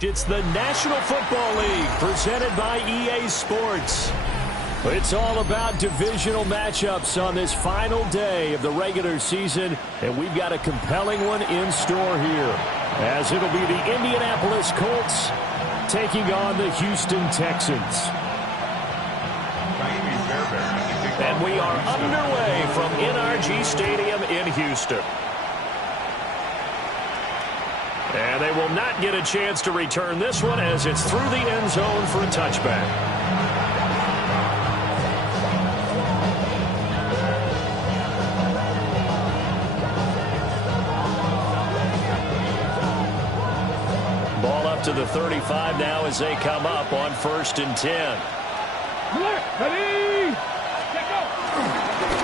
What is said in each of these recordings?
It's the National Football League presented by EA Sports. It's all about divisional matchups on this final day of the regular season, and we've got a compelling one in store here, as it'll be the Indianapolis Colts taking on the Houston Texans. And we are underway from NRG Stadium in Houston. And they will not get a chance to return this one as it's through the end zone for a touchback. Ball up to the 35 now as they come up on 1st and 10.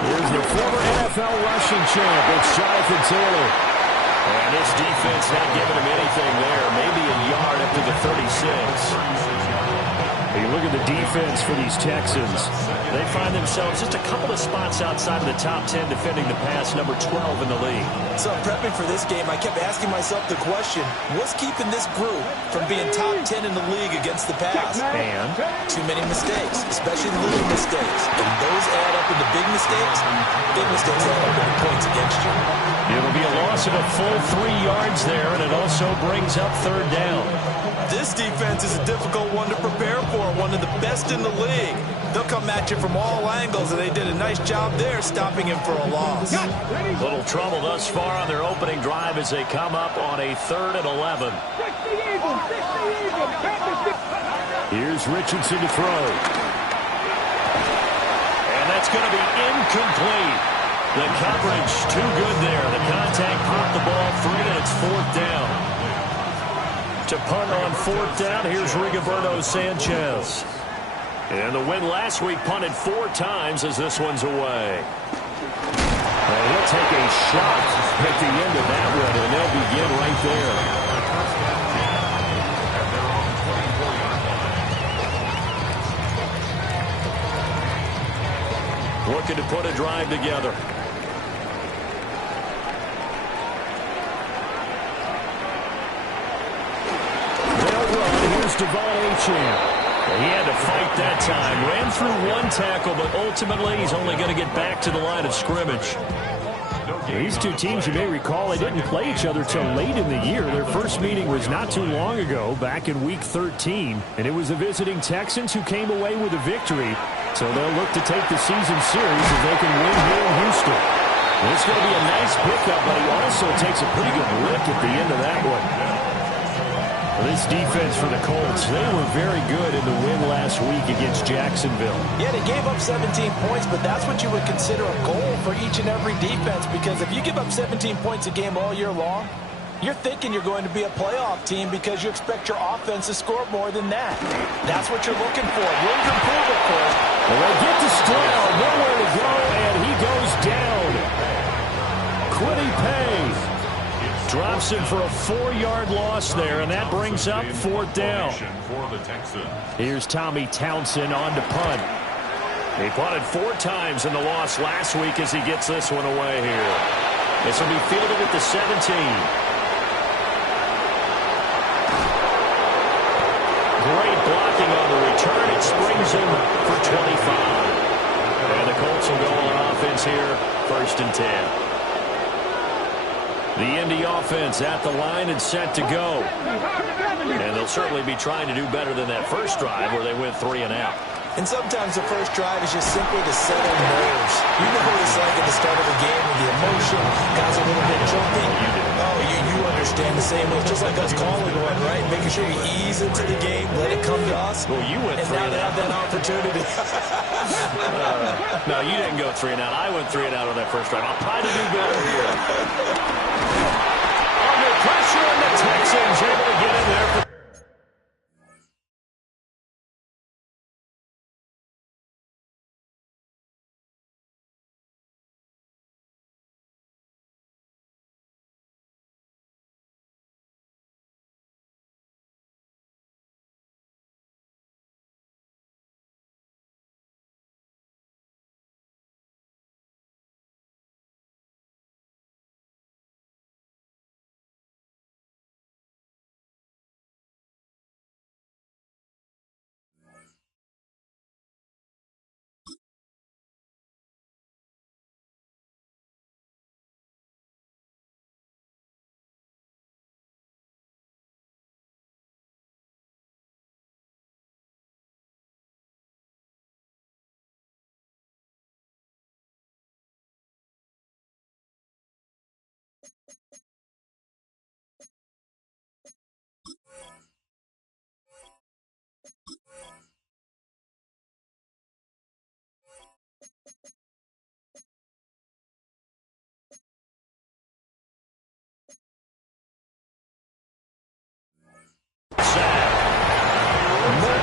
Here's the former NFL rushing champ. It's Jonathan Taylor. And this defense not giving him anything there. Maybe a yard up to the 36. You look at the defense for these Texans. They find themselves just a couple of spots outside of the top 10 defending the pass, number 12 in the league. So prepping for this game, I kept asking myself the question, what's keeping this group from being top 10 in the league against the pass? And too many mistakes, especially little mistakes. And those add up into big mistakes. Big mistakes add up into points against you. It'll be a loss of a full 3 yards there, and it also brings up 3rd down. This defense is a difficult one to prepare for, one of the best in the league. They'll come at you from all angles, and they did a nice job there stopping him for a loss. Little trouble thus far on their opening drive as they come up on a 3rd and 11. Here's Richardson to throw. And that's going to be incomplete. The coverage too good there. The contact popped the ball free, and it's 4th down. To punt on 4th down, here's Rigoberto Sanchez. And the win last week punted 4 times as this one's away. And he'll take a shot at the end of that one, and they'll begin right there. Looking to put a drive together. Here's Devon Achane. He had to fight that time. Ran through 1 tackle, but ultimately he's only going to get back to the line of scrimmage. These two teams, you may recall, they didn't play each other till late in the year. Their first meeting was not too long ago, back in Week 13. And it was the visiting Texans who came away with a victory. So they'll look to take the season series if they can win here in Houston. And it's going to be a nice pickup, but he also takes a pretty good lick at the end of that one. This defense for the Colts, they were very good in the win last week against Jacksonville. Yeah, they gave up 17 points, but that's what you would consider a goal for each and every defense, because if you give up 17 points a game all year long, you're thinking you're going to be a playoff team because you expect your offense to score more than that. That's what you're looking for. Room to improve, of course. Well, they get to Stroud, nowhere to go, and he goes down. Quiddy Pay drops him for a 4-yard loss there, and that brings up 4th down. Here's Tommy Townsend on to punt. He punted 4 times in the loss last week as he gets this one away here. This will be fielded at the 17. Great blocking on the return. It springs him for 25. And the Colts will go on offense here, 1st and 10. The Indy offense at the line and set to go. And they'll certainly be trying to do better than that first drive where they went 3 and out. And sometimes the first drive is just simply to settle nerves. You know what it's like at the start of a game with the emotion, guys a little bit jumpy. Oh, you understand the same way. It's just like us calling one, right? Making sure we ease into the game, let it come to us. Well, you went 3 and and out. Have that opportunity. No, you didn't go 3 and out. I went 3 and out on that first drive. I'll try to do better here. Under pressure, and the Texans able to get in there for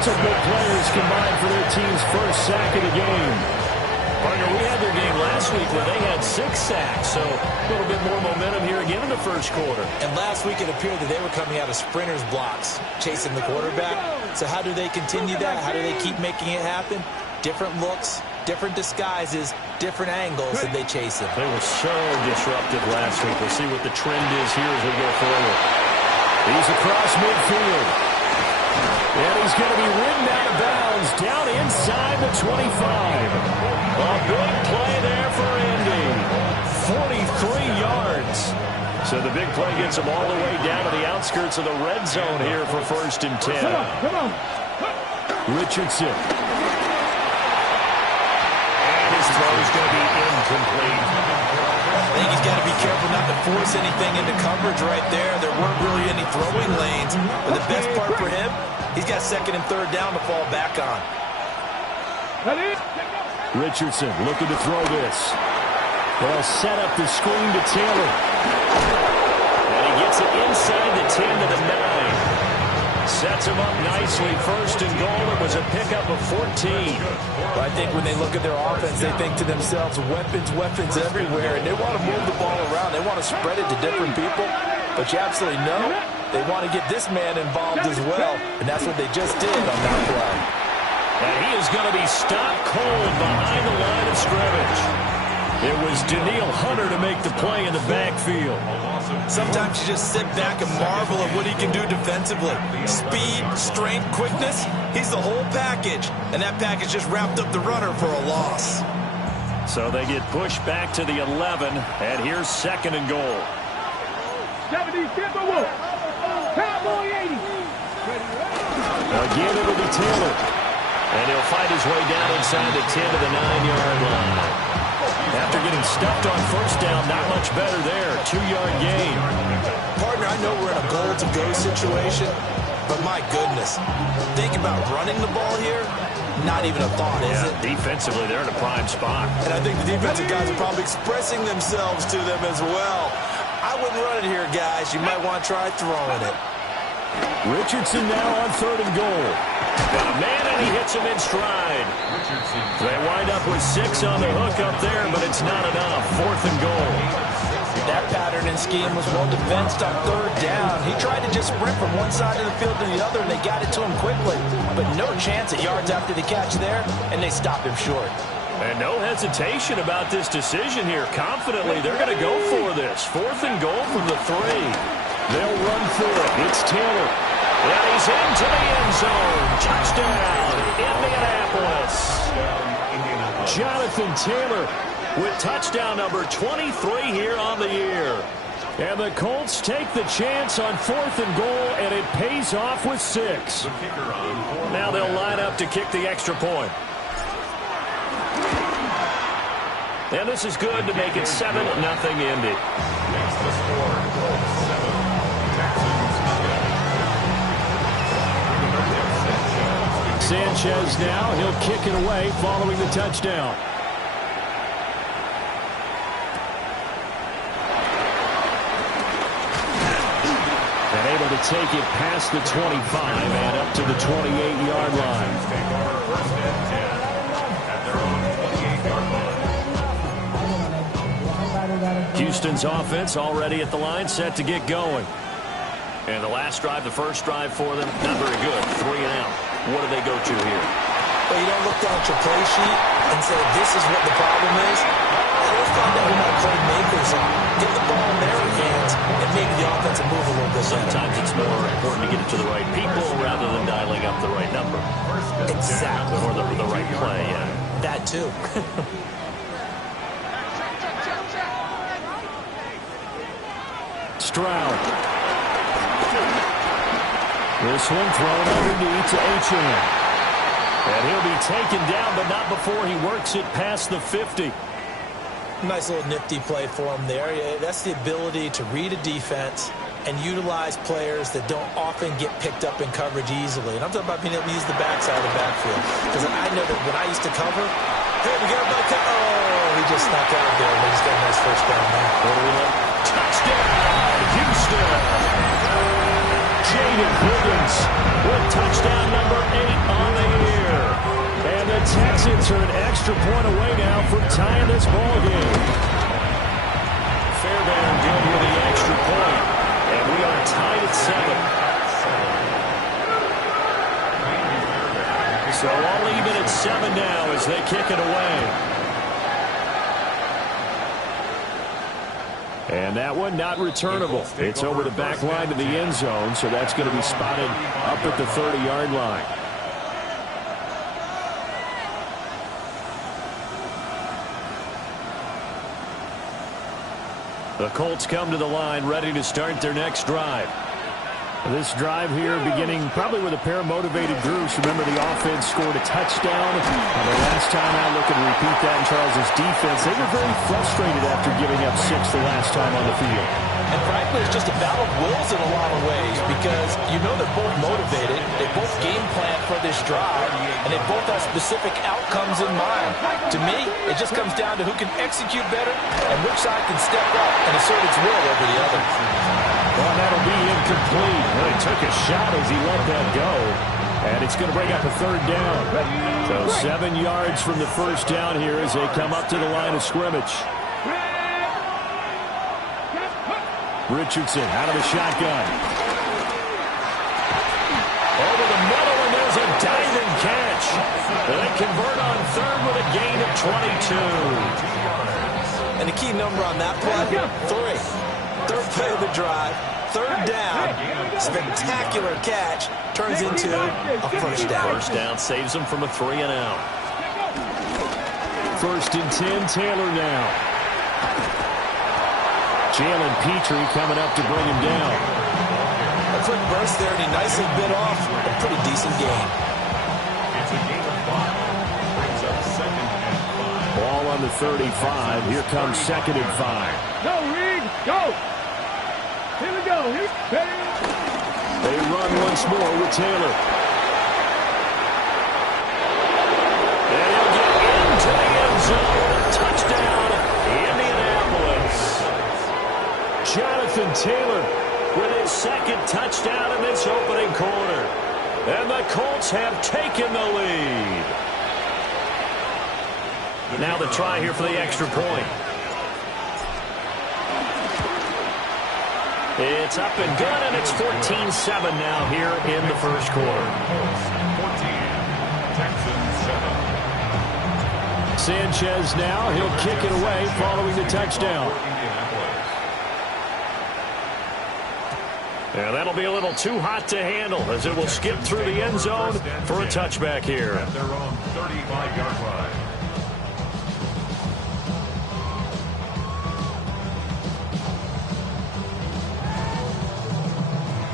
multiple players combined for their team's first sack of the game. Partner, we had their game last week where they had 6 sacks, so a little bit more momentum here again in the first quarter. And last week it appeared that they were coming out of sprinters blocks, chasing the quarterback. So how do they continue that? How do they keep making it happen? Different looks, different disguises, different angles that they chase it. They were so disruptive last week. We'll see what the trend is here as we go forward. He's across midfield. And he's going to be ridden out of bounds down inside the 25. A big play there for Indy. 43 yards. So the big play gets him all the way down to the outskirts of the red zone here for 1st and 10. Come on. Richardson. And his throw is going to be incomplete. I think he's got to be careful not to force anything into coverage right there. There weren't really any throwing lanes. But the best part for him, he's got 2nd and 3rd down to fall back on. Richardson looking to throw this. They'll set up the screen to Taylor. And he gets it inside the 10 to the 9. Sets him up nicely. 1st and goal. It was a pickup of 14. But I think when they look at their offense, they think to themselves, weapons everywhere. And they want to move the ball around. They want to spread it to different people. But you absolutely know they want to get this man involved as well. And that's what they just did on that play. And he is going to be stopped cold behind the line of scrimmage. It was Daniil Hunter to make the play in the backfield. Sometimes you just sit back and marvel at what he can do defensively. Speed, strength, quickness, he's the whole package. And that package just wrapped up the runner for a loss. So they get pushed back to the 11, and here's 2nd and goal. 70, Cowboy 80. Again, it'll be Taylor. And he'll find his way down inside the 10 to the 9-yard line. After getting stuffed on 1st down, not much better there. 2-yard gain. Partner, I know we're in a goal-to-go situation, but my goodness. Think about running the ball here. Not even a thought, is it? Defensively, they're in a prime spot. And I think the defensive guys are probably expressing themselves to them as well. I wouldn't run it here, guys. You might want to try throwing it. Richardson now on 3rd and goal. Got a man, and he hits him in stride. They wind up with 6 on the hook up there, but it's not enough. 4th and goal. That pattern and scheme was well defensed on 3rd down. He tried to just sprint from one side of the field to the other, and they got it to him quickly. But no chance at yards after the catch there, and they stopped him short. And no hesitation about this decision here. Confidently, they're going to go for this. 4th and goal from the 3. They'll run for it. It's Taylor. And he's into the end zone. Touchdown, Indianapolis. Jonathan Taylor with touchdown number 23 here on the year. And the Colts take the chance on 4th and goal, and it pays off with 6. Now they'll line up to kick the extra point. And this is good to make it 7-0 Indy. Sanchez now, he'll kick it away following the touchdown. And able to take it past the 25 and up to the 28-yard line. Houston's offense already at the line, set to get going. And the last drive, the first drive for them, not very good. 3 and out. What do they go to here? Well, you don't look down at your play sheet and say, this is what the problem is. They'll find out who my playmakers are. Get the ball in their hands and make the offensive move a little bit better. Sometimes it's more important to get it to the right people rather than dialing up the right number. Exactly. Or the right play, yeah. That too. Stroud. This one thrown underneath to H.M. And he'll be taken down, but not before he works it past the 50. Nice little nifty play for him there. That's the ability to read a defense and utilize players that don't often get picked up in coverage easily. And I'm talking about being able to use the backside of the backfield. Because I know that when I used to cover, hey, we got my he just snuck out there. And he's got a nice first down there. Touchdown, Houston! Jaden Higgins with touchdown number 8 on away now for tying this ball game. Fairbairn good with the extra point. And we are tied at 7. So all even at 7 now as they kick it away. And that one not returnable. It's over the back line to the end zone, so that's going to be spotted up at the 30-yard line. The Colts come to the line, ready to start their next drive. This drive here beginning probably with a pair of motivated groups. Remember, the offense scored a touchdown. The last time I look and repeat that in Charles's defense, they were very frustrated after giving up 6 the last time on the field. And frankly, it's just a battle of wills in a lot of ways because you know they're both motivated. They both game plan for this drive, and they both have specific outcomes in mind. To me, it just comes down to who can execute better and which side can step up and assert its will over the other. Well, that'll be incomplete. Well, he took a shot as he let that go. And it's going to bring up a 3rd down. So 7 yards from the first down here as they come up to the line of scrimmage. Richardson out of the shotgun. Over the middle, and there's a diving catch. They convert on 3rd with a gain of 22. And the key number on that play, 3. 3rd play of the drive, 3rd down, spectacular catch, turns into a 1st down. 1st down saves them from a 3-and-out. 1st and 10, Taylor now. Jalen Petrie coming up to bring him down. A quick burst there, and he nicely bit off a pretty decent gain. It's a gain of 5. Brings up 2nd and 5. Ball on the 35. Here comes 2nd and 5. Go, Reed, go! Here we go. They run once more with Taylor. And he'll get into the end zone. Touchdown, Indianapolis. Jonathan Taylor with his 2nd touchdown in this opening quarter. And the Colts have taken the lead. Now the try here for the extra point. It's up and good, and it's 14-7 now here in the first quarter. 14, Texans 7. Sanchez now, he'll kick it away following the touchdown. And that'll be a little too hot to handle as it will skip through the end zone for a touchback here. At their own 35-yard line.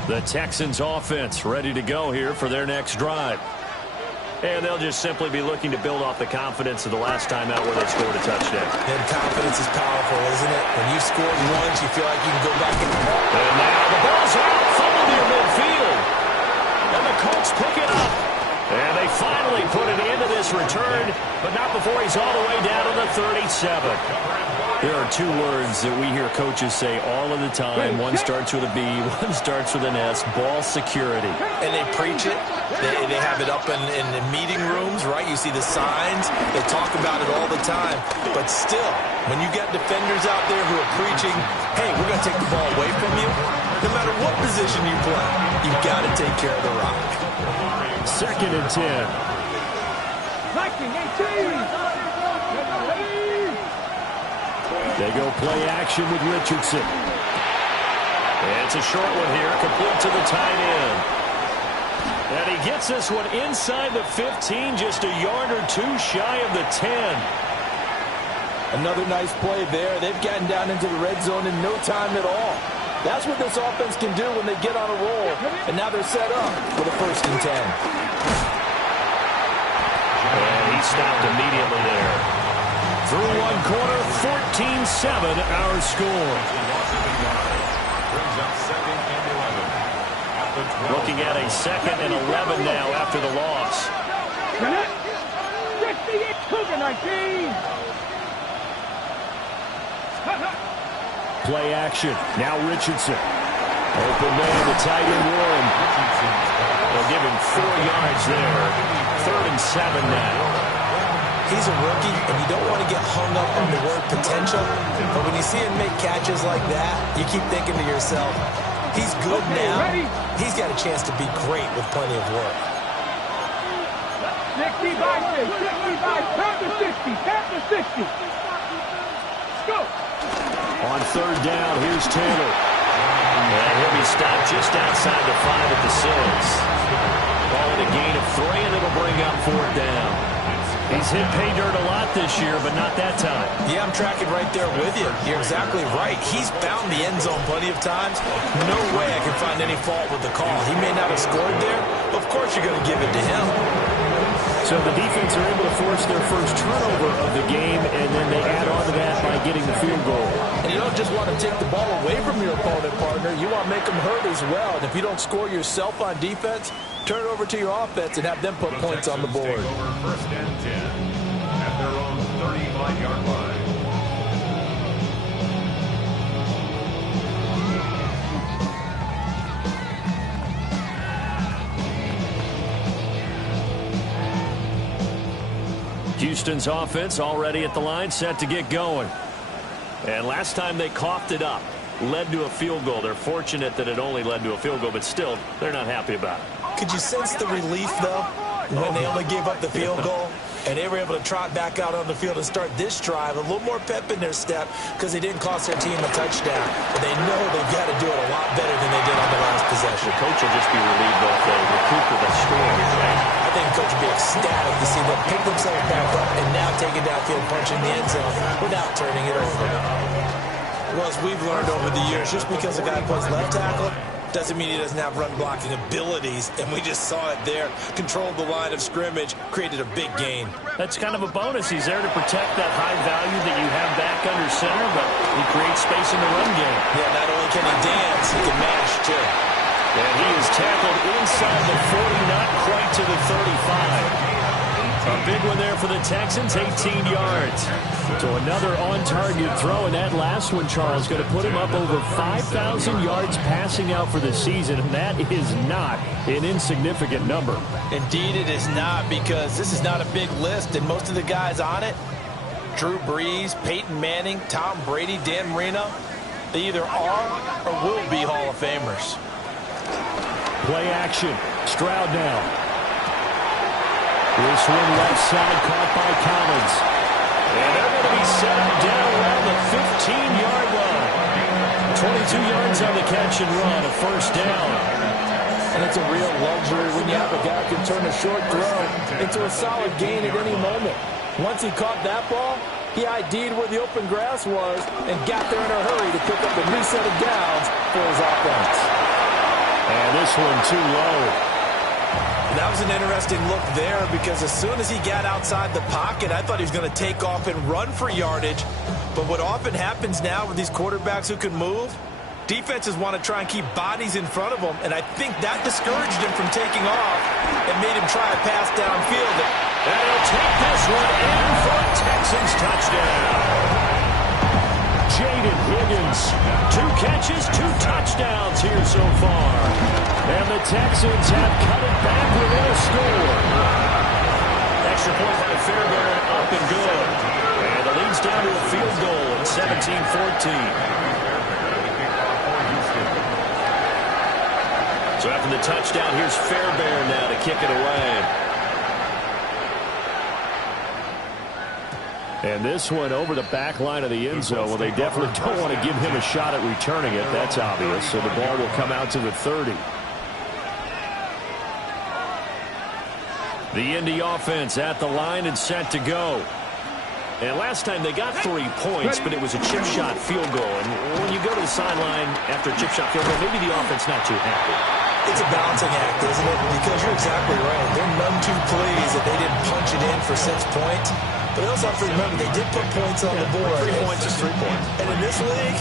The Texans offense ready to go here for their next drive. And they'll just simply be looking to build off the confidence of the last time out where they scored a touchdown. And confidence is powerful, isn't it? When you've scored once, you feel like you can go back and... And now the ball's out, fumbled near midfield. And the Colts pick it up. And they finally put it into this return, but not before he's all the way down to the 37. There are 2 words that we hear coaches say all of the time. One starts with a B, one starts with an S, ball security. And they preach it. They have it up in the meeting rooms, right? You see the signs. They talk about it all the time. But still, when you got defenders out there who are preaching, hey, we're going to take the ball away from you, no matter what position you play, you've got to take care of the rock. 2nd and 10. They go play action with Richardson. And it's a short one here, complete to the tight end. And he gets this one inside the 15, just a yard or 2 shy of the 10. Another nice play there. They've gotten down into the red zone in no time at all. That's what this offense can do when they get on a roll. And now they're set up with a 1st and 10. And he stopped immediately there. Through one quarter, 14-7 our score. Brings up 2nd and 11. At the 12. Looking at a 2nd and 11 now after the loss. Play action. Now Richardson. Open man, the tight end one. They'll give him 4 yards there. 3rd and 7 now. He's a rookie, and you don't want to get hung up on the word potential. But when you see him make catches like that, you keep thinking to yourself, he's good now. He's got a chance to be great with plenty of work. 60 by 6, 60 by 60, 60. Let's go. On third down, here's Taylor. And he'll be stopped just outside the 5 at the 6. Call it a gain of 3, and it'll bring up fourth down. He's hit pay dirt a lot this year, but not that time. Yeah, I'm tracking right there with you. You're exactly right. He's found the end zone plenty of times. No way I can find any fault with the call. He may not have scored there, but of course you're going to give it to him. So the defense are able to force their first turnover of the game, and then they add on to that by getting the field goal. And you don't just want to take the ball away from your opponent, partner. You want to make them hurt as well. And if you don't score yourself on defense, turn it over to your offense and have them put points on the board. First and 10 at their own 35-yard line. Houston's offense already at the line, set to get going. And last time they coughed it up, led to a field goal. They're fortunate that it only led to a field goal, but still, they're not happy about it. Could you sense the relief, though, when they only gave up the field goal? And they were able to trot back out on the field and start this drive. A little more pep in their step because they didn't cost their team a touchdown. But they know they've got to do it a lot better than they did on the last possession. The coach will just be relieved off the recoup of the score. I think the coach will be ecstatic to see them pick themselves back up and now take it downfield, punching the end zone without turning it over. Well, as we've learned over the years, just because a guy plays left tackle doesn't mean he doesn't have run-blocking abilities, and we just saw it there. Controlled the line of scrimmage, created a big gain. That's kind of a bonus. He's there to protect that high value that you have back under center, but he creates space in the run game. Yeah, not only can he dance, he can mash, too. And he is tackled inside the 40, not quite to the 35. A big one there for the Texans, 18 yards. So another on-target throw, and that last one, Charles, going to put him up over 5,000 yards passing out for the season, and that is not an insignificant number. Indeed it is not, because this is not a big list, and most of the guys on it, Drew Brees, Peyton Manning, Tom Brady, Dan Marino, they either are or will be Hall of Famers. Play action. Stroud now. This one left side caught by Collins. And they're going to be set down around the 15-yard line. 22 yards on the catch and run, a first down. And it's a real luxury when you have a guy who can turn a short throw into a solid gain at any moment. Once he caught that ball, he ID'd where the open grass was and got there in a hurry to pick up a new set of downs for his offense. And this one too low. That was an interesting look there, because as soon as he got outside the pocket, I thought he was going to take off and run for yardage. But what often happens now with these quarterbacks who can move, defenses want to try and keep bodies in front of them, and I think that discouraged him from taking off and made him try a pass downfield. And he'll take this one in for a Texans touchdown. Jaden Higgins, 2 catches, 2 touchdowns here so far. And the Texans have cut it back within a score. Extra point by Fairbairn, up and good. And the lead's down to a field goal at 17-14. So after the touchdown, here's Fairbairn now to kick it away. And this one over the back line of the end zone. Well, they definitely don't want to give him a shot at returning it. That's obvious. So the ball will come out to the 30. The Indy offense at the line and set to go. And last time they got 3 points, but it was a chip shot field goal. And when you go to the sideline after a chip shot field goal, maybe the offense not too happy. It's a balancing act, isn't it? Because you're exactly right. They're none too pleased that they didn't punch it in for 6 points. But they also have to remember they did put points on the board. 3 points is 3 points. And in this league,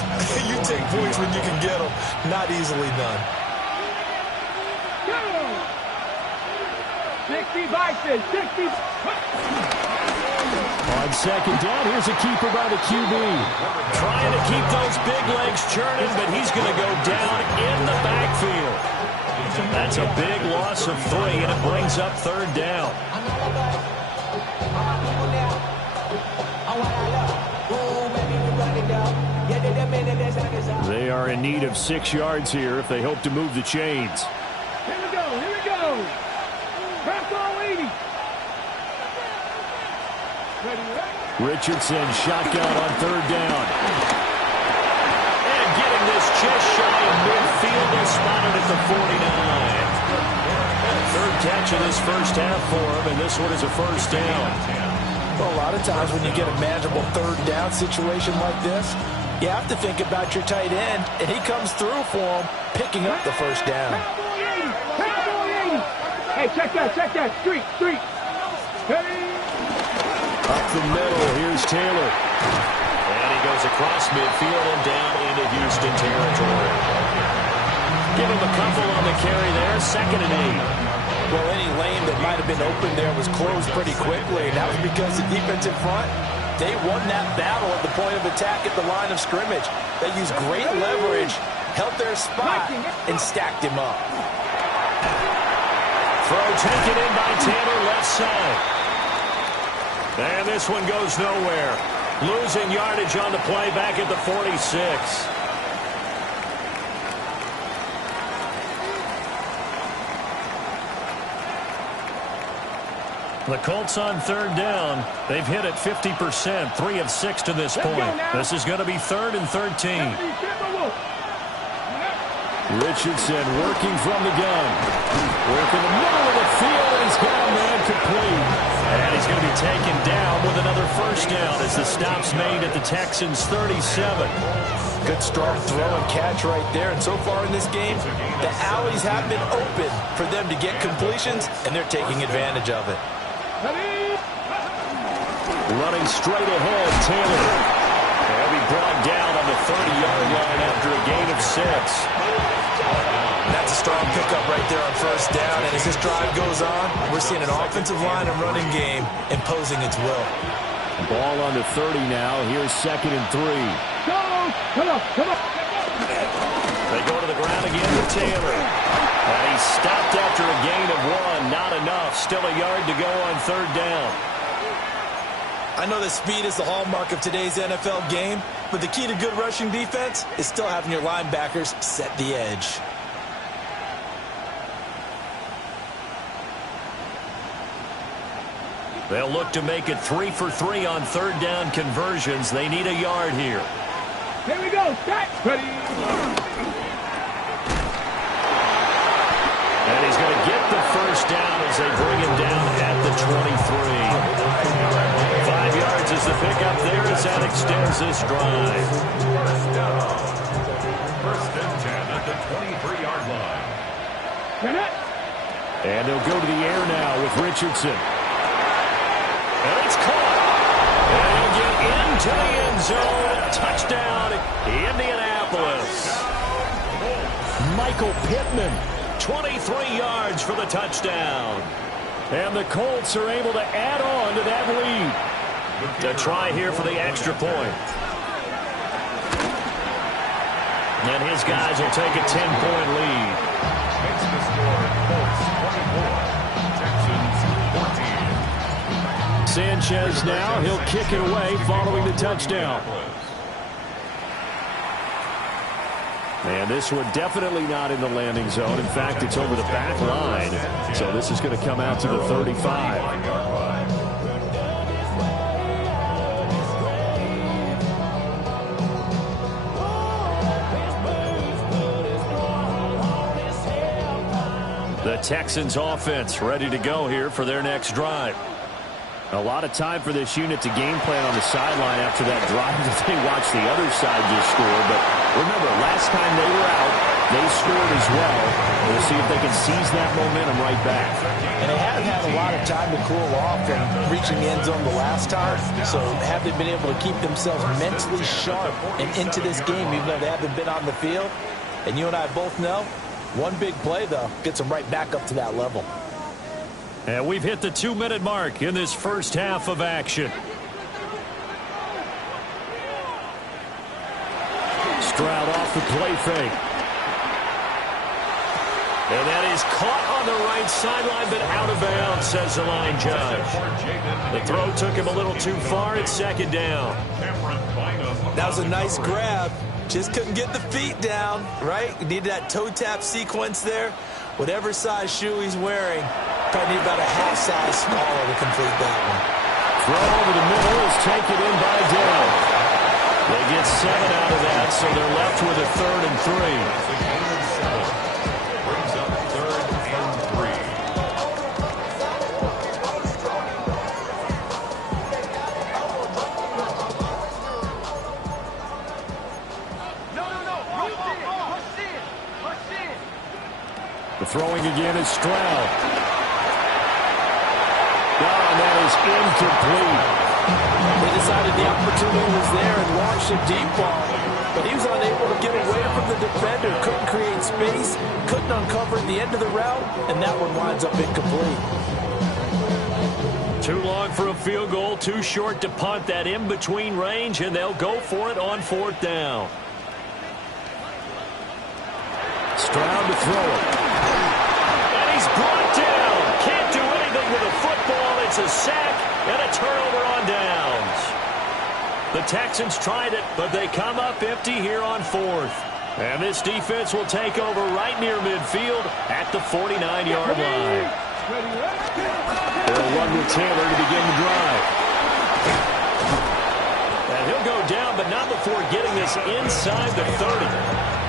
you take points when you can get them. Not easily done. 60 by 6, 60. On second down, here's a keeper by the QB. Trying to keep those big legs churning, but he's going to go down in the backfield. That's a big loss of 3, and it brings up third down. are in need of 6 yards here if they hope to move the chains. Here we go, here we go. Pass all 80. Richardson shotgun on 3rd down. And getting this just shy of midfield and spotted at the 49. 3rd catch of this first half for him, and this one is a first down. Well, a lot of times when you get a manageable 3rd down situation like this, you have to think about your tight end, and he comes through for him, picking up the first down. Hey, check that. Street. Hey. Up the middle, here's Taylor. And he goes across midfield and down into Houston territory. Give him a couple on the carry there, 2nd and 8. Well, any lane that might have been open there was closed pretty quickly, and that was because the defense in front, they won that battle at the point of attack at the line of scrimmage. They used great leverage, held their spot, and stacked him up. Throw taken in by Taylor, left side. And this one goes nowhere. Losing yardage on the play back at the 46. The Colts on 3rd down. They've hit it 50%, 3 of 6 to this point. This is going to be 3rd and 13. Richardson working from the gun. Working the middle of the field, and he's got a man complete. And he's going to be taken down with another first down as the stop's made at the Texans' 37. Good strong throw and catch right there. And so far in this game, the alleys have been open for them to get completions, and they're taking advantage of it. Running straight ahead, Taylor. He'll be brought down on the 30-yard line after a gain of 6. That's a strong pickup right there on first down. And as this drive goes on, we're seeing an offensive line and running game imposing its will. Ball on the 30 now. Here's 2nd and 3. Come on. They go to the ground again with Taylor. And he's stopped after a gain of 1. Not enough. Still a yard to go on 3rd down. I know that speed is the hallmark of today's NFL game, but the key to good rushing defense is still having your linebackers set the edge. They'll look to make it 3 for 3 on 3rd down conversions. They need a yard here. Here we go. Set. Ready. And he's going to get the first down as they bring him down at the 23. 5 yards is the pickup there as that extends this drive. First and 10 at the 23-yard line. And they'll go to the air now with Richardson. And it's caught. And he'll get into the end zone. Touchdown, Indianapolis. Michael Pittman, 23 yards for the touchdown. And the Colts are able to add on to that lead. To try here for the extra point. And his guys will take a 10-point lead. Makes the score Colts 24, Texans 14. Sanchez now, he'll kick it away following the touchdown. And this one definitely not in the landing zone. In fact, it's over the back line. So this is going to come out to the 35. The Texans offense ready to go here for their next drive. A lot of time for this unit to game plan on the sideline after that drive that they watched the other side just score. But remember, last time they were out, they scored as well. We'll see if they can seize that momentum right back. And they haven't had a lot of time to cool off from reaching the end zone the last time. So have they been able to keep themselves mentally sharp and into this game, even though they haven't been on the field? And you and I both know, one big play, though, gets them right back up to that level. And we've hit the 2-minute mark in this first half of action. Stroud off the play fake. And that is caught on the right sideline, but out of bounds, says the line judge. The throw took him a little too far. It's 2nd down. That was a nice grab, Just couldn't get the feet down, right? You needed that toe tap sequence there. Whatever size shoe he's wearing, probably need about a half size smaller to complete that one. Throw over the middle is taken in by Dell. They get 7 out of that, so they're left with a 3rd and 3. Brings up 3rd and 3. The throwing again is Stroud. And that is incomplete. They decided the opportunity was there and launched a deep ball, but he was unable to get away from the defender, couldn't create space, couldn't uncover the end of the route, and that one winds up incomplete. Too long for a field goal, too short to punt. That in-between range, and they'll go for it on 4th down. Stroud to throw it. And he's brought down. Can't do anything with a football. It's a sack and a turnover on downs. The Texans tried it, but they come up empty here on 4th. And this defense will take over right near midfield at the 49-yard line. They'll run with Taylor to begin the drive. And he'll go down, but not before getting this inside the 30.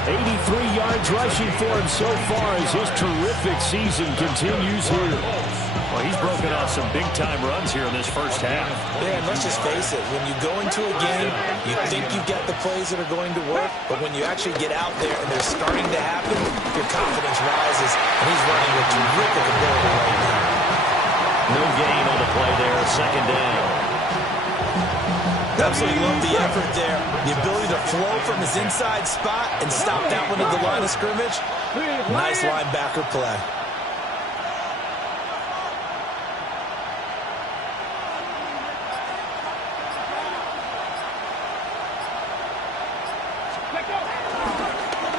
83 yards rushing for him so far as his terrific season continues here. Well, he's broken off some big-time runs here in this first half. Yeah, and let's just face it. When you go into a game, you think you've got the plays that are going to work, but when you actually get out there and they're starting to happen, your confidence rises, and he's running with terrific ability right now. No gain on the play there, 2nd down. Absolutely love the effort there. The ability to flow from his inside spot and stop that one at the line of scrimmage. Nice linebacker play.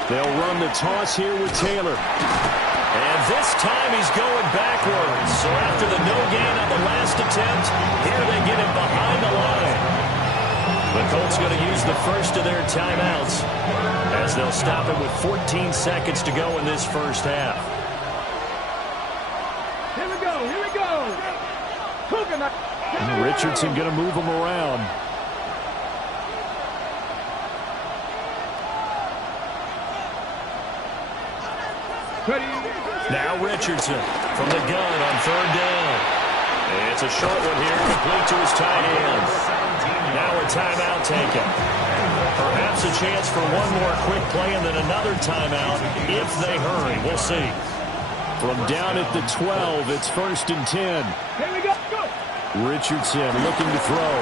They'll run the toss here with Taylor. And this time he's going backwards. So after the no gain on the last attempt, here they get him behind the line. The Colts going to use the first of their timeouts as they'll stop it with 14 seconds to go in this first half. Here we go, here we go. And Richardson going to move him around. Now Richardson from the gun on 3rd down. It's a short one here, complete to his tight end. Now a timeout taken. Perhaps a chance for one more quick play and then another timeout if they hurry. We'll see. From down at the 12, it's 1st and 10. Here we go. Richardson looking to throw.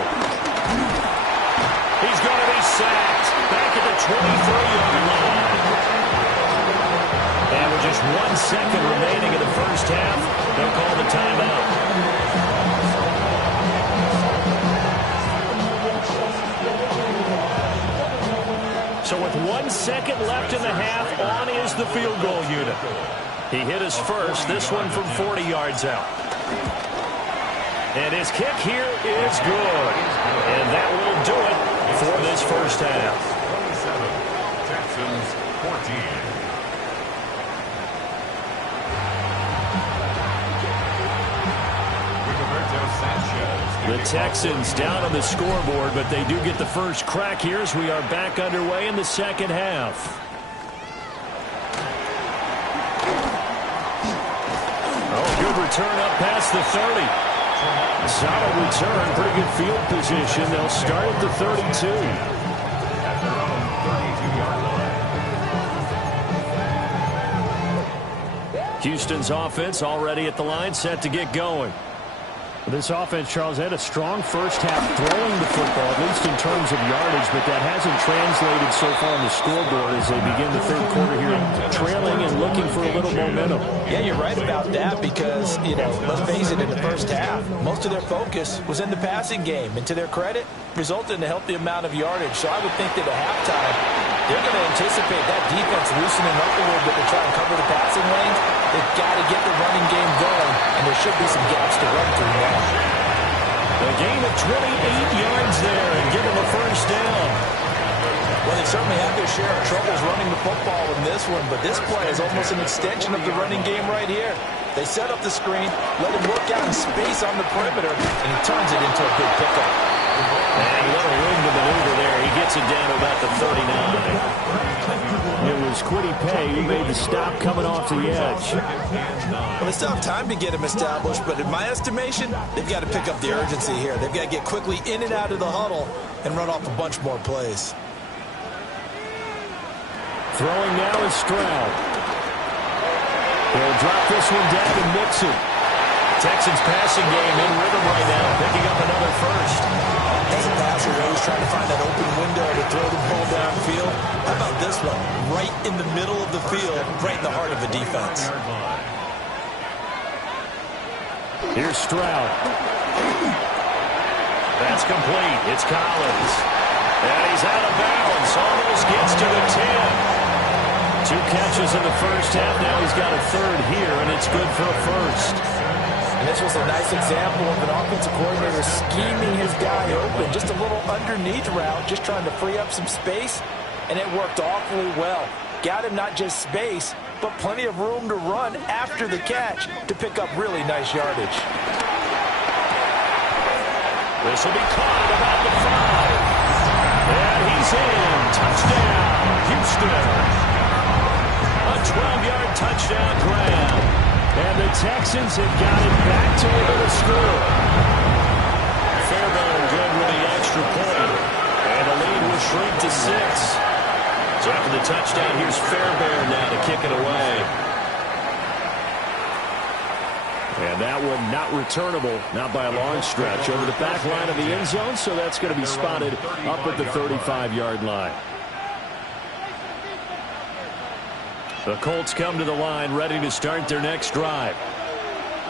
He's going to be sacked back at the 23-yard line. And with just 1 second remaining in the first half, they'll call the timeout. So with 1 second left in the half, on is the field goal unit. He hit his first, this one from 40 yards out. And his kick here is good. And that will do it for this first half. 27, Texans 14. The Texans down on the scoreboard, but they do get the first crack here as we are back underway in the second half. Oh, good return up past the 30. Solid return, pretty good field position. They'll start at the 32. At their own 32-yard line. Houston's offense already at the line, set to get going. This offense, Charles, had a strong first half throwing the football, at least in terms of yardage, but that hasn't translated so far on the scoreboard as they begin the third quarter here, trailing and looking for a little momentum. Yeah, you're right about that because, let's face it, in the first half, most of their focus was in the passing game. And to their credit, resulted in a healthy amount of yardage. So I would think that at halftime, they're going to anticipate that defense loosening up a little bit to try and cover the passing lanes. They've got to get the running game going, and there should be some gaps to run through now. A gain of 28 yards there and give them a first down. Well, they certainly had their share of troubles running the football in this one, but this play is almost an extension of the running game right here. They set up the screen, let him work out in space on the perimeter, and he turns it into a big pickup. And a little room to maneuver there. He gets it down to about the 39. It was Kwity Paye who made the stop coming off the edge. Well, they still have time to get him established, but in my estimation, they've got to pick up the urgency here. They've got to get quickly in and out of the huddle and run off a bunch more plays. Throwing now is Stroud. He'll drop this one down and mix it. Texans passing game in rhythm right now, picking up another first. As a passer, you're always trying to find that open window to throw the ball downfield. How about this one? Right in the middle of the field, right in the heart of the defense. Here's Stroud. That's complete. It's Collins. And he's out of bounds. Almost gets to the 10. 2 catches in the first half. Now he's got a third here, and it's good for a first. And this was a nice example of an offensive coordinator scheming his guy open. Just a little underneath route, just trying to free up some space, and it worked awfully well. Got him not just space, but plenty of room to run after the catch to pick up really nice yardage. This will be caught at about the 5. And he's in. Touchdown, Houston. A 12-yard touchdown grab. And the Texans have got it back to within a score. Fairbairn good with the extra point. And the lead will shrink to 6. So after the touchdown, here's Fairbairn now to kick it away. And that one not returnable, not by a long stretch, over the back line of the end zone, so that's going to be spotted up at the 35-yard line. The Colts come to the line ready to start their next drive.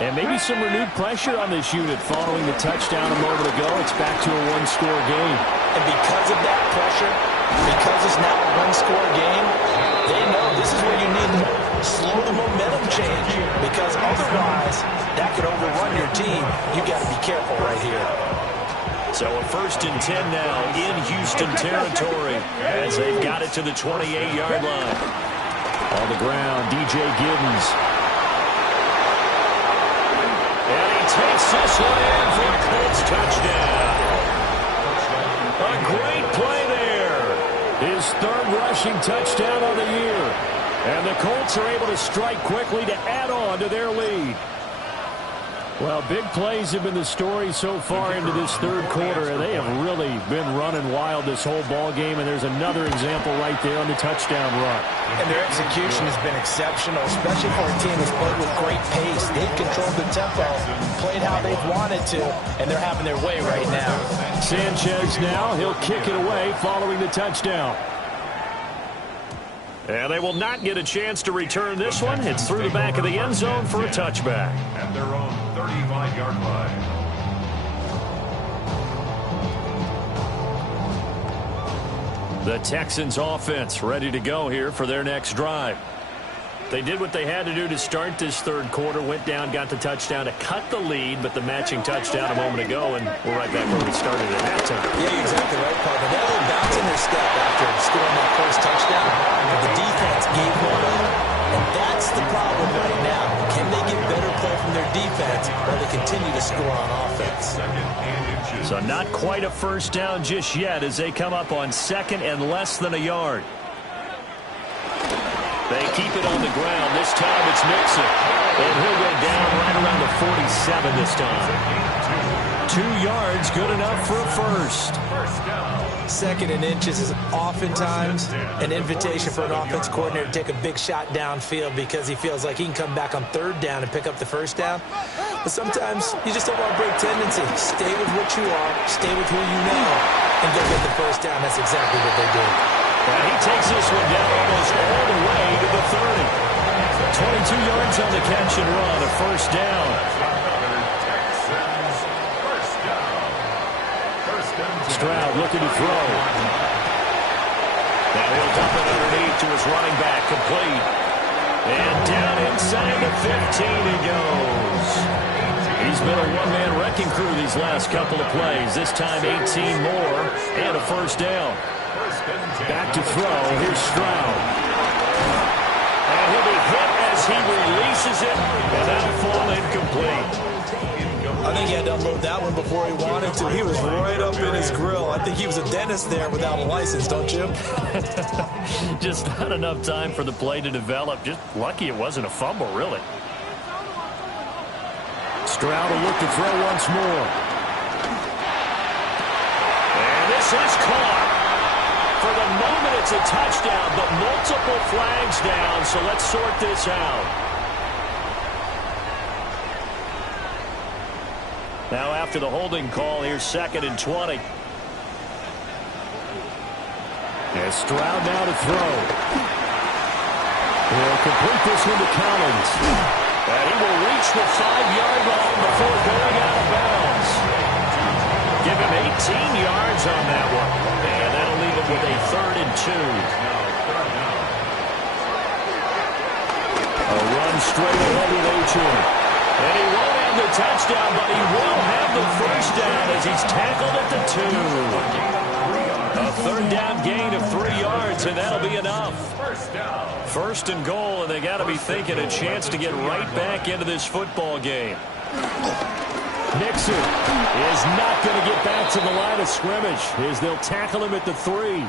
And maybe some renewed pressure on this unit following the touchdown a moment ago. It's back to a one-score game. And because of that pressure, because it's now a one-score game, they know this is where you need to slow the momentum change. Because otherwise, that could overrun your team. You got to be careful right here. So a 1st and 10 now in Houston territory as they've got it to the 28-yard line. On the ground, DJ Giddens. And he takes this one in for a Colts touchdown. A great play there. His 3rd rushing touchdown of the year. And the Colts are able to strike quickly to add on to their lead. Well, big plays have been the story so far into this 3rd quarter, and they have really been running wild this whole ball game, and there's another example right there on the touchdown run. And their execution has been exceptional, especially for a team that's played with great pace. They've controlled the tempo, played how they've wanted to, and they're having their way right now. Sanchez now, he'll kick it away following the touchdown. And they will not get a chance to return this one. It's through the back of the end zone for a touchback. At their own 35-yard line. The Texans offense ready to go here for their next drive. They did what they had to do to start this 3rd quarter. Went down, got the touchdown to cut the lead, but the matching touchdown a moment ago, and we're right back where we started at halftime. Yeah, you're exactly right, Parker. They had a little bounce in their step after scoring that first touchdown. But the defense gave one up, and that's the problem right now. Can they get better play from their defense while they continue to score on offense? So not quite a first down just yet as they come up on 2nd and less than a yard. They keep it on the ground. This time it's Mixon. And he'll go down right around the 47 this time. 2 yards, good enough for a first. 2nd and inches is oftentimes an invitation for an offense coordinator to take a big shot downfield because he feels like he can come back on 3rd down and pick up the first down. But sometimes you just don't want to break tendency. Stay with what you are, stay with who you know, and go get the first down. That's exactly what they did. And he takes this one down almost all the way to the 30. 22 yards on the catch and run, a first down. Stroud looking to throw. Now he'll dump it underneath to his running back, complete. And down inside the 15 he goes. He's been a one-man wrecking crew these last couple of plays. This time 18 more and a first down. Back to throw. Here's Stroud. And he'll be hit as he releases it, and that'll fall incomplete. I think he had to unload that one before he wanted to. He was right up in his grill. I think he was a dentist there without a license, don't you? Just not enough time for the play to develop. Just lucky it wasn't a fumble, really. Stroud will look to throw once more. And this is caught. For the moment, it's a touchdown, but multiple flags down, so let's sort this out. Now after the holding call, here's 2nd and 20. And Stroud now to throw. He'll complete this one to Collins. And he will reach the 5-yard line before going out of bounds. Give him 18 yards on that one. And that'll leave him with a 3rd and 2. A run straight ahead with Achane. And he won't have the touchdown, but he will have the first down as he's tackled at the 2. A 3rd down gain of 3 yards, and that'll be enough. 1st and goal, and they got to be thinking a chance to get right back into this football game. Nixon is not going to get back to the line of scrimmage as they'll tackle him at the 3.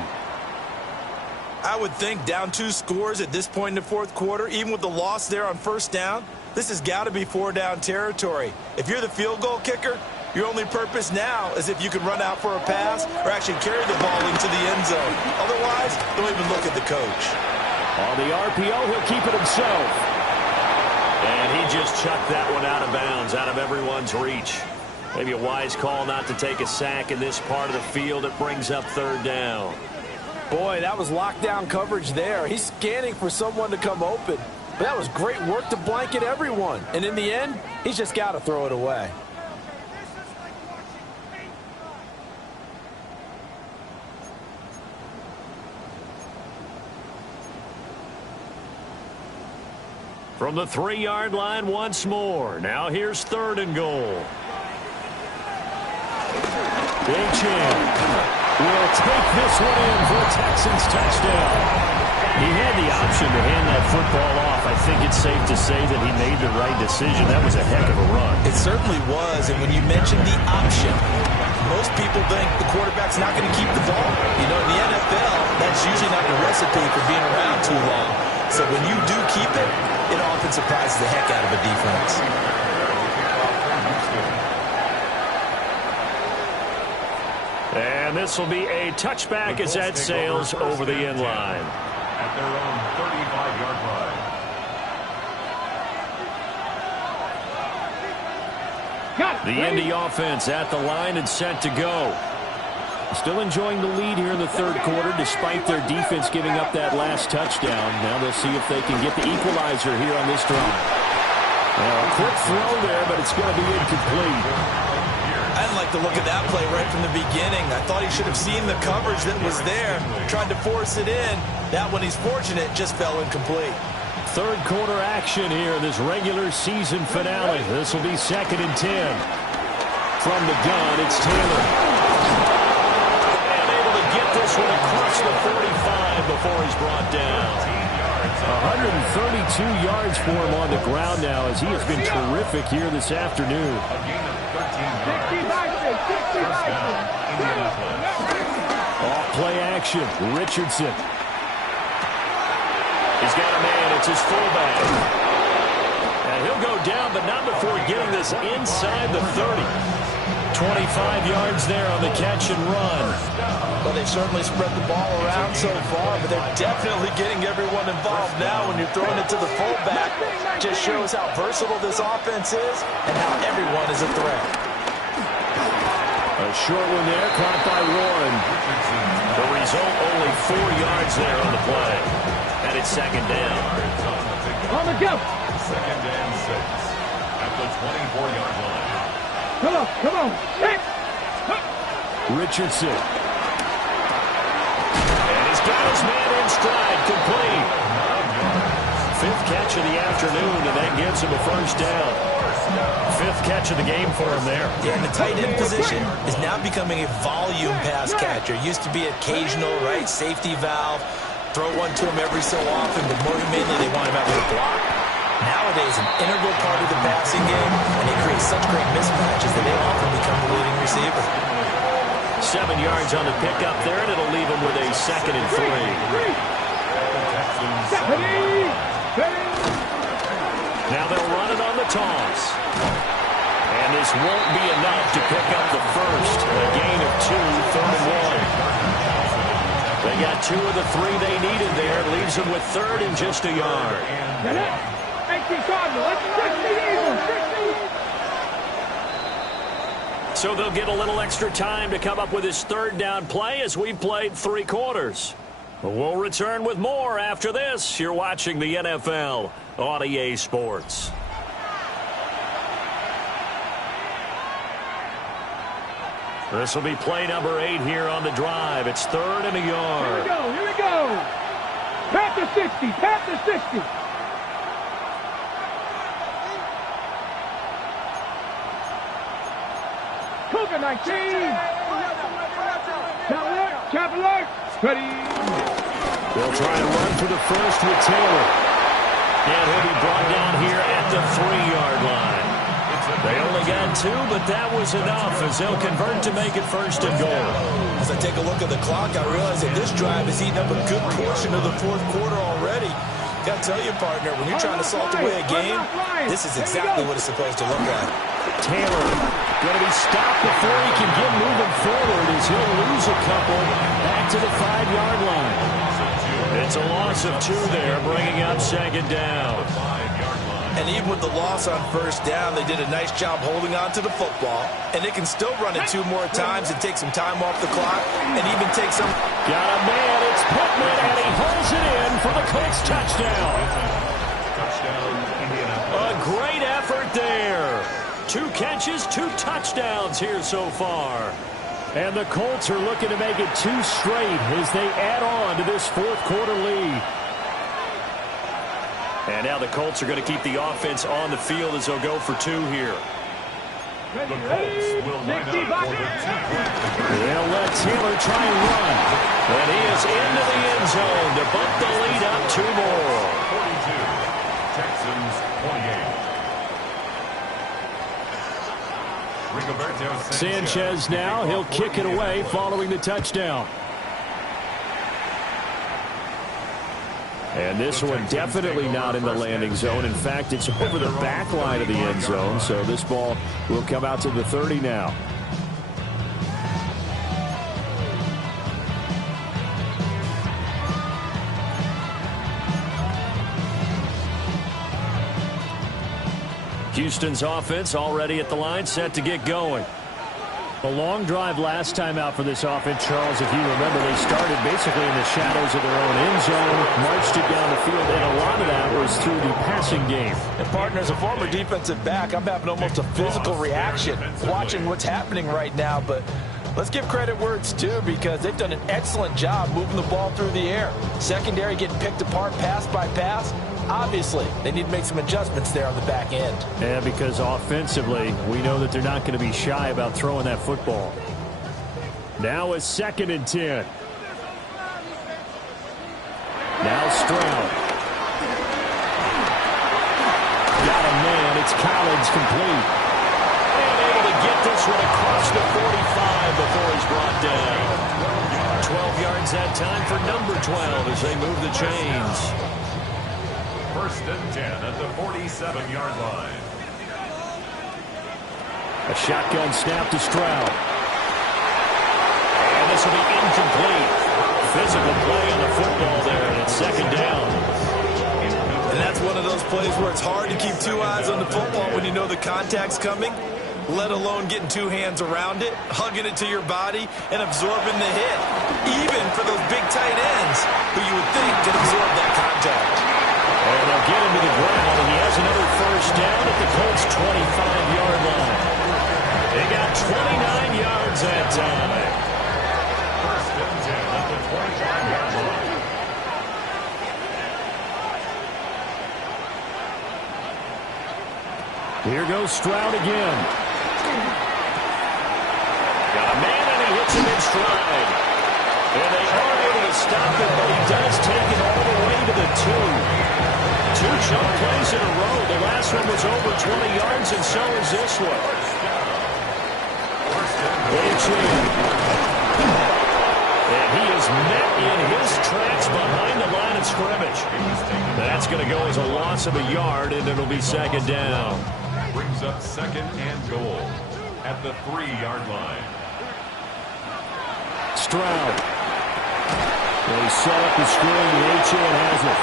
I would think down 2 scores at this point in the 4th quarter, even with the loss there on 1st down, this has got to be 4-down territory. If you're the field goal kicker, your only purpose now is if you can run out for a pass or actually carry the ball into the end zone. Otherwise, don't even look at the coach. On the RPO, he'll keep it himself. And he just chucked that one out of bounds, out of everyone's reach. Maybe a wise call not to take a sack in this part of the field. It brings up 3rd down. Boy, that was lockdown coverage there. He's scanning for someone to come open. But that was great work to blanket everyone. And in the end, he's just got to throw it away. From the 3-yard line once more. Now here's 3rd and goal. Achane will take this one in for a Texans touchdown. He had the option to hand that football off. I think it's safe to say that he made the right decision. That was a heck of a run. It certainly was. And when you mention the option, most people think the quarterback's not going to keep the ball. You know, in the NFL, that's usually not the recipe for being around too long. So when you do keep it, it often surprises the heck out of a defense. And this will be a touchback as that sails over the end line. At their own 35-yard line. The Indy offense at the line and set to go. Still enjoying the lead here in the 3rd quarter despite their defense giving up that last touchdown. Now they'll see if they can get the equalizer here on this drive. Well, a quick throw there, but it's going to be incomplete. I didn't like the look of that play right from the beginning. I thought he should have seen the coverage that was there, tried to force it in. That one, he's fortunate, just fell incomplete. 3rd quarter action here in this regular season finale. This will be 2nd and 10. From the gun, it's Taylor. And able to get this one across the 45 before he's brought down. 132 yards for him on the ground now as he has been terrific here this afternoon. Off play action. Richardson. He's got a man. It's his fullback. And he'll go down, but not before getting this inside the 30. 25 yards there on the catch and run. Well, they've certainly spread the ball around so far, but they're definitely getting everyone involved now when you're throwing it to the fullback. Just shows how versatile this offense is and how everyone is a threat. A short one there, caught by Warren. The result, only 4 yards there on the play. And it's 2nd down. On the go. 2nd and 6 at the 24-yard line. Come on, come on. Hit. Richardson. And he's got his man in stride, complete. 5th catch of the afternoon, and that gives him a first down. Fifth catch of the game for him there. Yeah, and the tight end position is now becoming a volume pass catcher. Used to be occasional, right, safety valve. Throw one to him every so often, but more mainly they want him out with a block. Nowadays, an integral part of the passing game, and they create such great mismatches that they often become the leading receiver. 7 yards on the pickup there, and it'll leave him with a 2nd and 3. Now they'll run it on the toss. And this won't be enough to pick up the first. A gain of 2, 3rd and 1. They got 2 of the 3 they needed there. It leaves them with 3rd and just a yard. So they'll get a little extra time to come up with his 3rd down play as we played 3 quarters. We'll return with more after this. You're watching the NFL on EA Sports. This will be play number 8 here on the drive. It's 3rd and a yard. Here we go. Pat the 60, pat the 60. Cougar 19. Chop alert. Ready. They'll try to run for the first with Taylor. And he'll be brought down here at the 3-yard line. They only got 2, but that was enough as they'll convert to make it 1st and goal. As I take a look at the clock, I realize that this drive has eaten up a good portion of the 4th quarter already. Got to tell you, partner, when you're trying to salt away a game, this is exactly what it's supposed to look like. Taylor going to be stopped before he can get moving forward as he'll lose a couple back to the 5-yard line. It's a loss of 2 there, bringing up 2nd down. And even with the loss on 1st down, they did a nice job holding on to the football. And they can still run it 2 more times and take some time off the clock and even take some... Got a man, it's Pittman, and he holds it in for the Colts touchdown. A great effort there. 2 catches, 2 touchdowns here so far. And the Colts are looking to make it 2 straight as they add on to this 4th quarter lead. And now the Colts are going to keep the offense on the field as they'll go for 2 here. The Colts will line up for the 2-point. They'll let Taylor try and run. And he is into the end zone to bump the lead up 2 more. 42, Texans 28. Sanchez now, he'll kick it away following the touchdown. And this one definitely not in the landing zone. In fact, it's over the back line of the end zone, so this ball will come out to the 30 now. Houston's offense already at the line, set to get going. A long drive last time out for this offense, Charles. If you remember, they started basically in the shadows of their own end zone, marched it down the field, and a lot of that was through the passing game. And partner, as a former defensive back, I'm having almost a physical reaction watching what's happening right now. But let's give credit where it's due because they've done an excellent job moving the ball through the air. Secondary getting picked apart pass by pass. Obviously, they need to make some adjustments there on the back end. Yeah, because offensively, we know that they're not going to be shy about throwing that football. Now it's 2nd and 10. Now Stroud. Got a man. It's Collins complete. And able to get this one across the 45 before he's brought down. 12 yards that time for number 12 as they move the chains. 1st and 10 at the 47-yard line. A shotgun snap to Stroud. And this will be incomplete. Physical play on the football there, and it's 2nd down. And that's one of those plays where it's hard to keep 2 eyes on the football when you know the contact's coming, let alone getting 2 hands around it, hugging it to your body, and absorbing the hit. Even for those big tight ends who you would think can absorb that contact. And they'll get him to the ground, and he has another 1st down at the Colts' 25-yard line. They got 29 yards that time. 1st and 10 at the 25-yard line. Here goes Stroud again. Got a man, and he hits him in stride. And they are able to stop it, but he does take it all the way to the 2. 2 chunk plays in a row. The last one was over 20 yards, and so is this one. And he is met in his tracks behind the line of scrimmage. That's going to go as a loss of a yard, and it'll be second down. Brings up second and goal at the 3-yard line. Stroud. They set up the screen. The H.A. has it.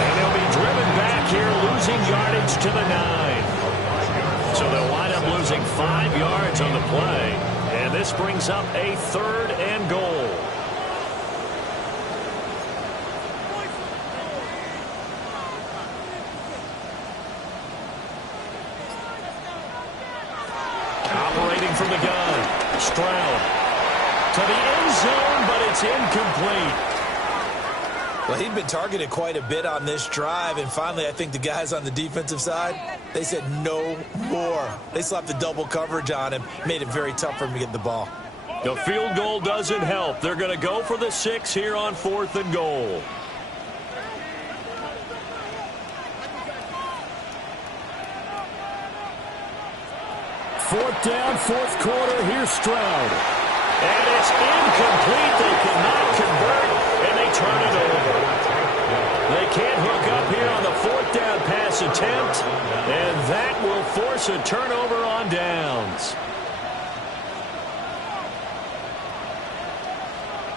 And they'll be driven back here, losing yardage to the 9. So they'll wind up losing 5 yards on the play. And this brings up a 3rd and goal. Operating from the gun. Stroud. To the end zone, but it's incomplete. Well, he'd been targeted quite a bit on this drive, and finally I think the guys on the defensive side, they said no more. They slapped the double coverage on him, made it very tough for him to get the ball. The field goal doesn't help. They're going to go for the 6 here on 4th and goal. Fourth down, 4th quarter. Here's Stroud. And it's incomplete. They cannot convert, and they turn it over. They can't hook up here on the 4th down pass attempt, and that will force a turnover on downs.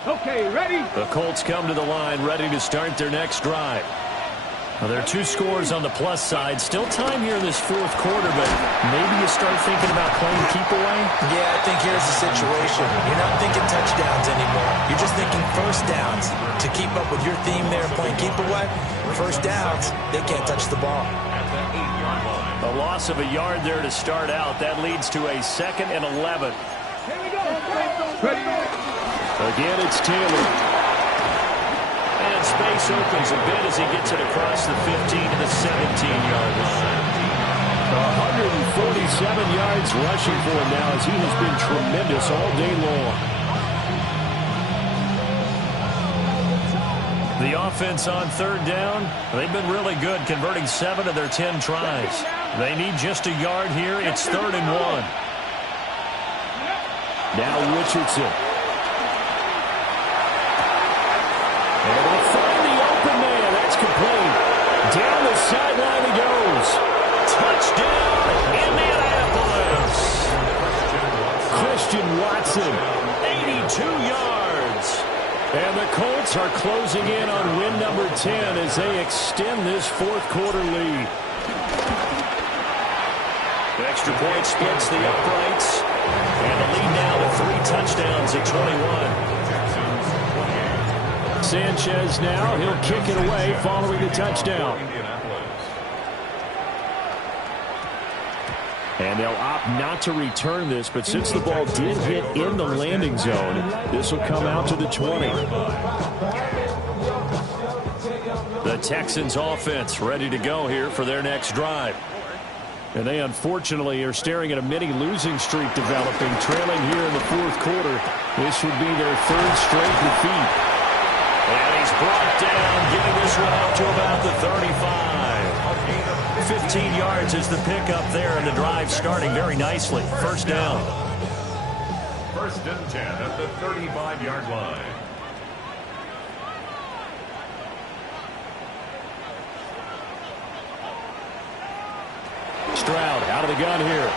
Okay, ready? The Colts come to the line, ready to start their next drive. Well, there are 2 scores on the plus side. Still time here in this 4th quarter, but maybe you start thinking about playing keep away? Yeah, I think here's the situation. You're not thinking touchdowns anymore. You're just thinking first downs. To keep up with your theme there, playing keep away, first downs, they can't touch the ball. At the 8-yard line. A loss of a yard there to start out. That leads to a 2nd and 11. Here we go. Ready? Again, it's Taylor. And space opens a bit as he gets it across the 15 to the 17-yard line. 147 yards rushing for him now as he has been tremendous all day long. The offense on 3rd down, they've been really good, converting 7 of their 10 tries. They need just a yard here. It's 3rd and 1. Now Richardson. And they'll find the open man. That's complete. Down the sideline he goes. Touchdown, Indianapolis. Christian Watson, 82 yards. And the Colts are closing in on win number 10 as they extend this 4th quarter lead. The extra point splits the uprights. And the lead now to 3 touchdowns at 21. Sanchez now, he'll kick it away following the touchdown. And they'll opt not to return this, but since the ball did hit in the landing zone, this will come out to the 20. The Texans offense ready to go here for their next drive. And they unfortunately are staring at a mini losing streak developing, trailing here in the 4th quarter. This would be their 3rd straight defeat. And he's brought down, getting this one out to about the 35. 15 yards is the pickup there, and the drive starting very nicely. First down. 1st and 10 at the 35-yard line. Stroud out of the gun here.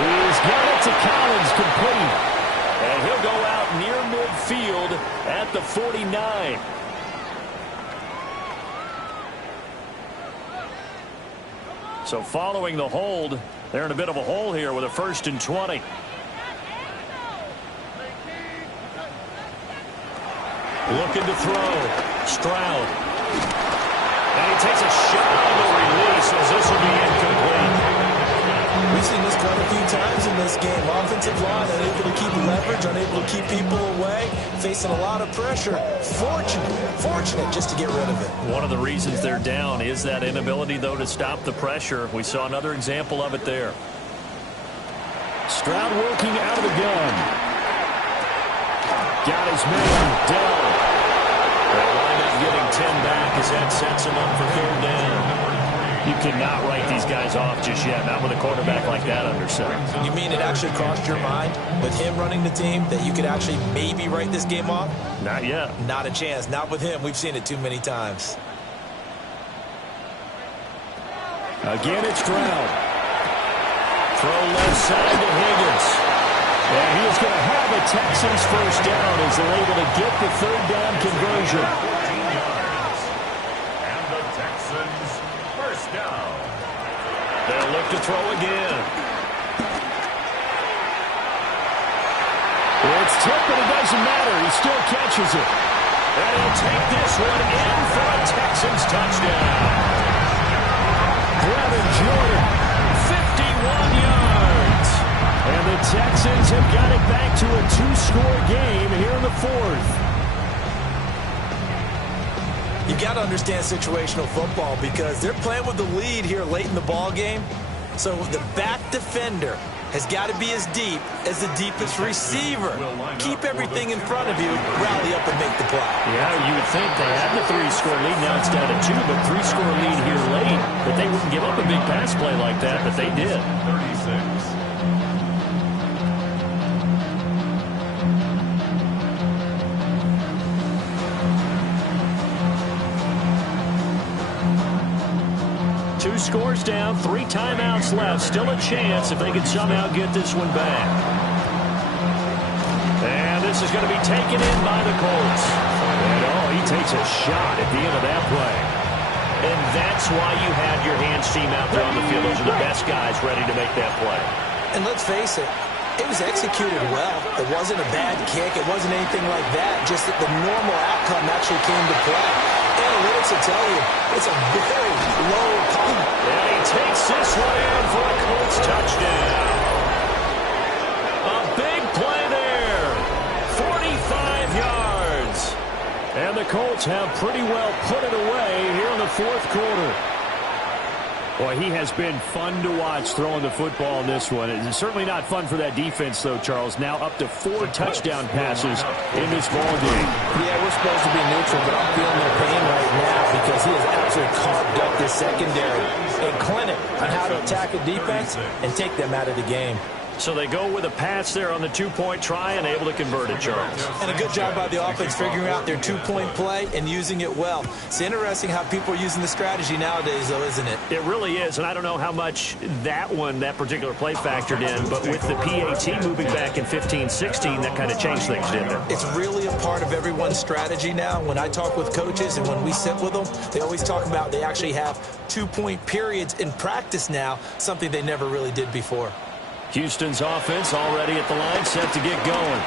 He's got it to Collins, complete. And he'll go out near midfield at the 49. So following the hold, they're in a bit of a hole here with a 1st and 20. Looking to throw. Stroud. And he takes a shot on the release as this will be incomplete. We've seen this quite a few times in this game. Offense offensive line, unable to keep leverage, unable to keep people away, facing a lot of pressure. Fortunate just to get rid of it. One of the reasons they're down is that inability, though, to stop the pressure. We saw another example of it there. Stroud working out of the gun. Got his man, Dell. They'll wind up getting 10 back as that sets him up for third down. You cannot write these guys off just yet, not with a quarterback like that under center. You mean it actually crossed your mind with him running the team that you could actually maybe write this game off? Not yet. Not a chance. Not with him. We've seen it too many times. Again, it's Stroud. Throw left side to Higgins. And he is going to have a Texans first down as they're able to get the third down conversion. And the Texans first down. They'll look to throw again. It's tipped, but it doesn't matter. He still catches it. And he'll take this one in for a Texans touchdown. Brevin Jordan, 51 yards. And the Texans have got it back to a two-score game here in the fourth. You got to understand situational football because they're playing with the lead here late in the ball game. So the back defender has got to be as deep as the deepest receiver. Keep everything in front of you, rally up and make the play. Yeah, you would think they had the three-score lead. Now it's down to two, but three-score lead here late. But they wouldn't give up a big pass play like that, but they did. 36. Two scores down, 3 timeouts left. Still a chance if they can somehow get this one back. And this is going to be taken in by the Colts. And he takes a shot at the end of that play. And that's why you had your hands team out there on the field. Those are the best guys ready to make that play. And let's face it, it was executed well. It wasn't a bad kick. It wasn't anything like that. Just that the normal outcome actually came to play. Analytics will tell you it's a very low pop. And he takes this one in for a Colts touchdown. A big play there. 45 yards. And the Colts have pretty well put it away here in the fourth quarter. Boy, he has been fun to watch throwing the football in this one. It's certainly not fun for that defense, though, Charles. Now up to 4 touchdown passes in this ball game. Yeah, we're supposed to be neutral, but I'm feeling their pain right now because he has absolutely carved up this secondary and clinic on how to attack a defense and take them out of the game. So they go with a pass there on the two-point try and able to convert it, Charles. And a good job by the offense figuring out their two-point play and using it well. It's interesting how people are using the strategy nowadays, though, isn't it? It really is, and I don't know how much that particular play factored in, but with the PAT moving back in 15-16, that kind of changed things, didn't it? It's really a part of everyone's strategy now. When I talk with coaches and when we sit with them, they always talk about they actually have two-point periods in practice now, something they never really did before. Houston's offense already at the line, set to get going.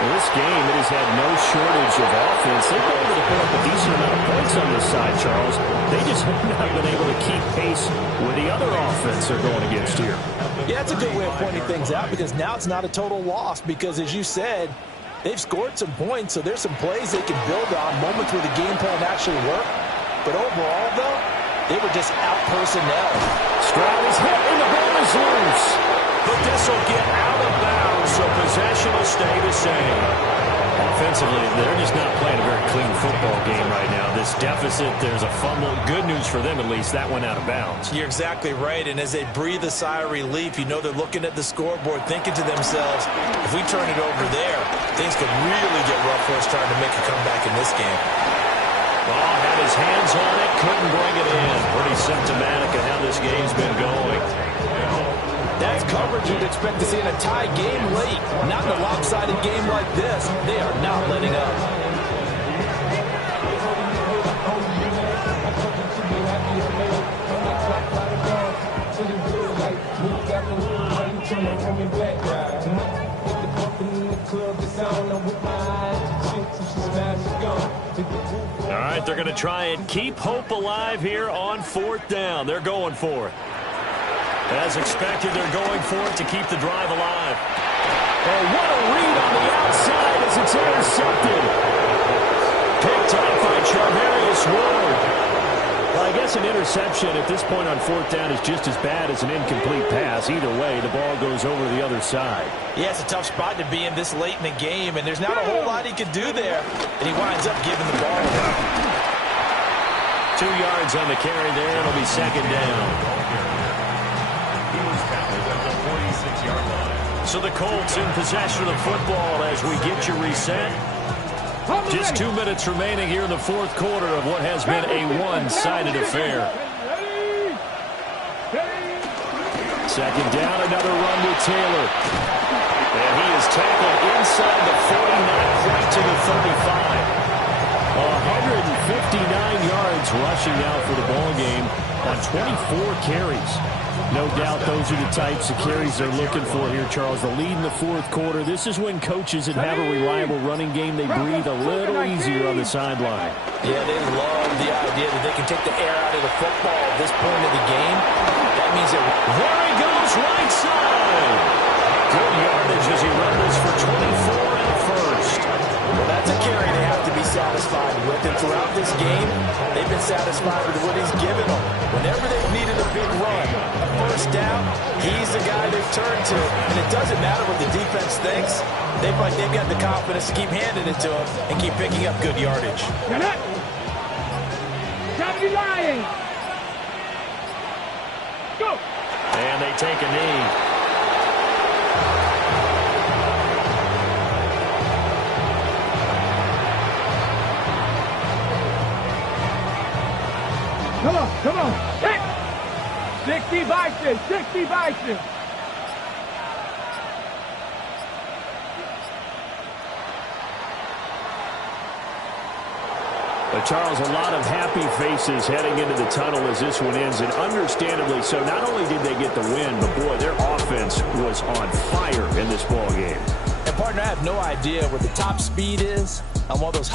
Well, this game, it has had no shortage of offense. They've been able to put up a decent amount of points on this side, Charles. They just have not been able to keep pace with the other offense they're going against here. Yeah, that's a good way of pointing things out because now it's not a total loss because, as you said, they've scored some points, so there's some plays they can build on, moments where the game plan actually worked. But overall, though, they were just out-personnel. Stroud is hit, and the ball is loose. But this will get out of bounds, so possession will stay the same. Offensively, they're just not playing a very clean football game right now. This deficit, there's a fumble. Good news for them, at least. That went out of bounds. You're exactly right, and as they breathe a sigh of relief, you know they're looking at the scoreboard, thinking to themselves, if we turn it over there, things could really get rough for us trying to make a comeback in this game. Ball had his hands on it, couldn't bring it in. Pretty symptomatic of how this game's been going. That's coverage you'd expect to see in a tie game late. Not in a lopsided game like this. They are not letting up. All right, they're going to try and keep hope alive here on fourth down. They're going for it. As expected, they're going for it to keep the drive alive. Oh, what a read on the outside as it's intercepted. Picked up by Charvarius Ward. Well, I guess an interception at this point on fourth down is just as bad as an incomplete pass. Either way, the ball goes over the other side. Yeah, it's a tough spot to be in this late in the game, and there's not a whole lot he could do there. And he winds up giving the ball away. 2 yards on the carry there. It'll be second down. He was tackled at the 46-yard line. So the Colts in possession of the football as we get you reset. Just 2 minutes remaining here in the fourth quarter of what has been a one-sided affair. Second down, another run to Taylor. And he is tackled inside the 40, not quite to the 35. 159 yards rushing now for the ball game on 24 carries. No doubt those are the types of carries they're looking for here, Charles. The lead in the fourth quarter. This is when coaches that have a reliable running game, they breathe a little easier on the sideline. Yeah, they love the idea that they can take the air out of the football at this point of the game. That means that there he goes, right side. Good yardage as he rumbles for 24 in the first. Well, that's a carry they have to be satisfied with. And throughout this game, they've been satisfied with what he's given them. Whenever they've needed a big run, a first down, he's the guy they've turned to. And it doesn't matter what the defense thinks. They've got the confidence to keep handing it to him and keep picking up good yardage. Lying. Go. And they take a knee. Come on. Hit. 60 Bison. 60 Bison. But Charles, a lot of happy faces heading into the tunnel as this one ends, and understandably so. Not only did they get the win, but boy, their offense was on fire in this ball game. And partner, I have no idea what the top speed is on one of those